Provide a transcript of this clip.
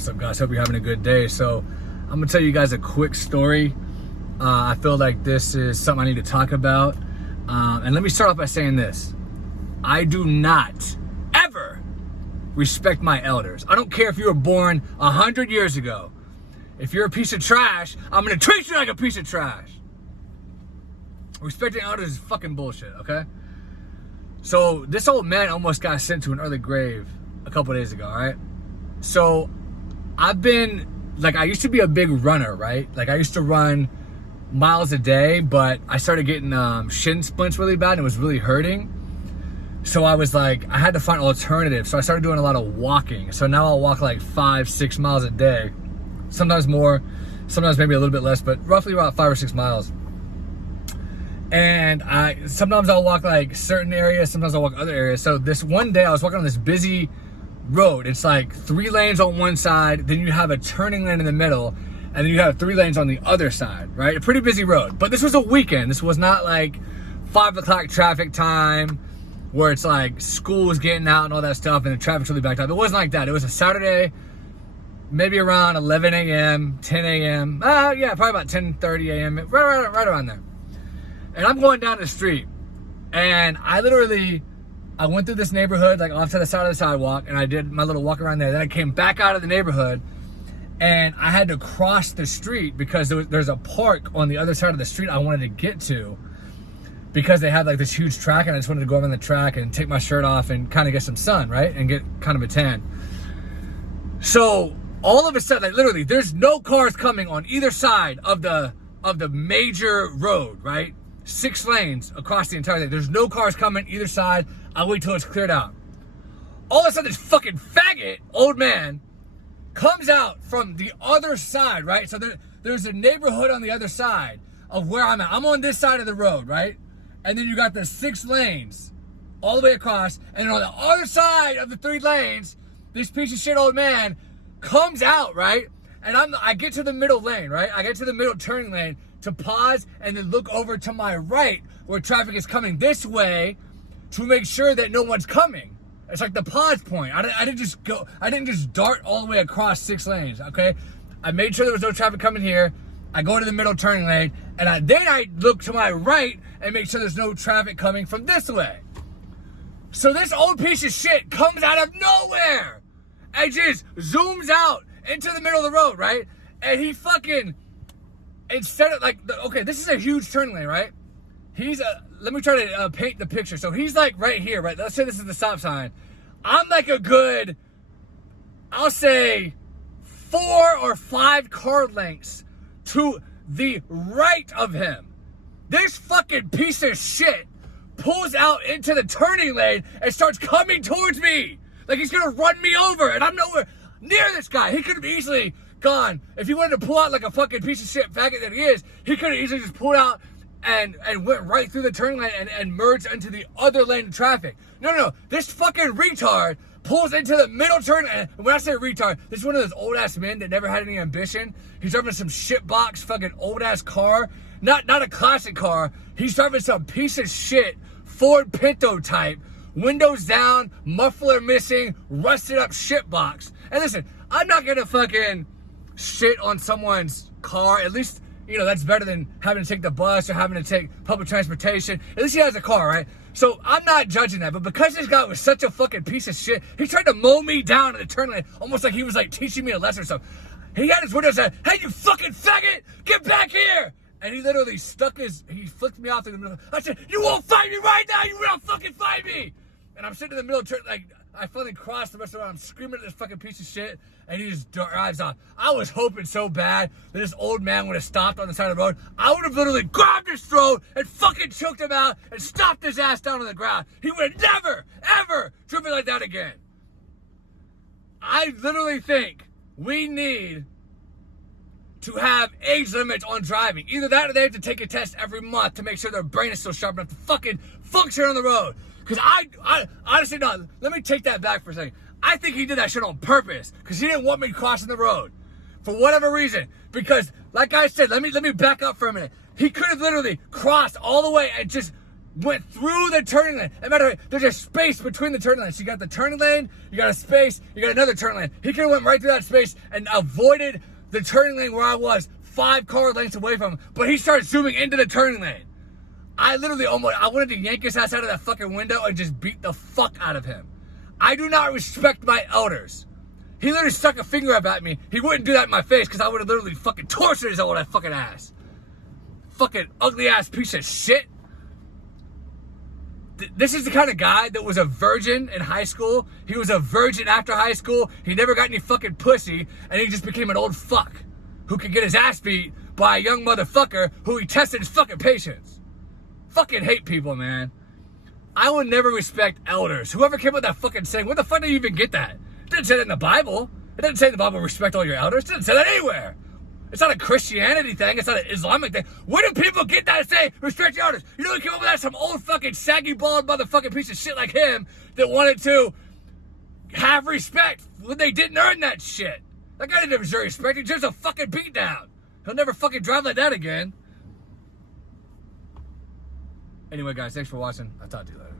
What's up, guys? Hope you're having a good day. So I'm gonna tell you guys a quick story. I feel like this is something I need to talk about. And let me start off by saying this. I do not ever respect my elders. I don't care if you were born 100 years ago. If you're a piece of trash, I'm gonna treat you like a piece of trash. Respecting elders is fucking bullshit, okay? So this old man almost got sent to an early grave a couple days ago, all right? So I've been, like, I used to be a big runner, right? Like, I used to run miles a day, but I started getting shin splints really bad and it was really hurting. So I was like, I had to find alternatives. So I started doing a lot of walking. So now I'll walk like 5-6 miles a day. Sometimes more, sometimes maybe a little bit less, but roughly about 5 or 6 miles. And sometimes I'll walk like certain areas, sometimes I'll walk other areas. So this one day I was walking on this busy road. It's like 3 lanes on one side, then you have a turning lane in the middle, and then you have 3 lanes on the other side, right? A pretty busy road. But this was a weekend. This was not like 5 o'clock traffic time where it's like school's getting out and all that stuff and the traffic's really backed up. It wasn't like that. It was a Saturday, maybe around 11 a.m., 10 a.m. Yeah, probably about 10:30 a.m., right around there. And I'm going down the street, and I went through this neighborhood, like off to the side of the sidewalk, and I did my little walk around there. Then I came back out of the neighborhood, and I had to cross the street because there's a park on the other side of the street I wanted to get to because they had like this huge track, and I just wanted to go around the track and take my shirt off and kind of get some sun, right? And get kind of a tan. So all of a sudden, like literally, there's no cars coming on either side of the major road, right? 6 lanes across the entire thing. There's no cars coming either side. I'll wait till it's cleared out. All of a sudden, this fucking faggot, old man, comes out from the other side, right? So there's a neighborhood on the other side of where I'm at. I'm on this side of the road, right? And then you got the 6 lanes all the way across. And then on the other side of the 3 lanes, this piece of shit old man comes out, right? And I get to the middle lane, right? I get to the middle turning lane to pause and then look over to my right where traffic is coming this way to make sure that no one's coming. It's like the pause point. I didn't just dart all the way across 6 lanes, okay? I made sure there was no traffic coming here. I go to the middle turning lane, and then I look to my right and make sure there's no traffic coming from this way. So this old piece of shit comes out of nowhere and just zooms out into the middle of the road, right? And he fucking, instead of like, okay, this is a huge turning lane, right? Let me try to paint the picture. So he's like right here, right? Let's say this is the stop sign. I'm like a good, I'll say 4 or 5 car lengths to the right of him. This fucking piece of shit pulls out into the turning lane and starts coming towards me. Like he's gonna run me over, and I'm nowhere near this guy. He could have easily gone, if he wanted to pull out like a fucking piece of shit faggot that he is, he could have easily just pulled out and went right through the turning lane and merged into the other lane of traffic. No. This fucking retard pulls into the middle turn, and when I say retard, this is one of those old ass men that never had any ambition. He's driving some shitbox fucking old ass car. Not a classic car. He's driving some piece of shit Ford Pinto type, windows down, muffler missing, rusted up shitbox. And listen, I'm not gonna fucking shit on someone's car. At least, you know, that's better than having to take the bus or having to take public transportation. At least he has a car, right? So I'm not judging that, but because this guy was such a fucking piece of shit, he tried to mow me down in the turn lane, almost like he was like teaching me a lesson or something. He had his window and said, "Hey, you fucking faggot, get back here!" And he literally he flicked me off in the middle. I said, "You won't find me right now, you won't fucking find me!" And I'm sitting in the middle of the turn, like, I finally crossed the rest of the road. I'm screaming at this fucking piece of shit, and he just drives off. I was hoping so bad that this old man would have stopped on the side of the road. I would have literally grabbed his throat and fucking choked him out and stomped his ass down on the ground. He would have never, ever driven like that again. I literally think we need to have age limits on driving. Either that or they have to take a test every month to make sure their brain is still sharp enough to fucking function on the road. Because I honestly, no, let me take that back for a second. I think he did that shit on purpose because he didn't want me crossing the road for whatever reason. Because, like I said, let me back up for a minute. He could have literally crossed all the way and just went through the turning lane. As a matter of fact, there's a space between the turning lanes. So you got the turning lane, you got a space, you got another turning lane. He could have went right through that space and avoided the turning lane where I was 5 car lengths away from him, but he started zooming into the turning lane. I wanted to yank his ass out of that fucking window and just beat the fuck out of him. I do not respect my elders. He literally stuck a finger up at me. He wouldn't do that in my face because I would have literally fucking tortured his old fucking ass. Fucking ugly ass piece of shit. This is the kind of guy that was a virgin in high school. He was a virgin after high school. He never got any fucking pussy, and he just became an old fuck who could get his ass beat by a young motherfucker who he tested his fucking patience. Fucking hate people, man. I would never respect elders. Whoever came up with that fucking saying, where the fuck did you even get that? It didn't say that in the Bible. It doesn't say in the Bible, respect all your elders. It doesn't say that anywhere. It's not a Christianity thing. It's not an Islamic thing. Where do people get that to say, respect your elders? You know who came up with that? Some old fucking saggy, bald motherfucking piece of shit like him that wanted to have respect when they didn't earn that shit. That guy didn't deserve respect. He deserves a fucking beatdown. He'll never fucking drive like that again. Anyway, guys, thanks for watching. I'll talk to you later.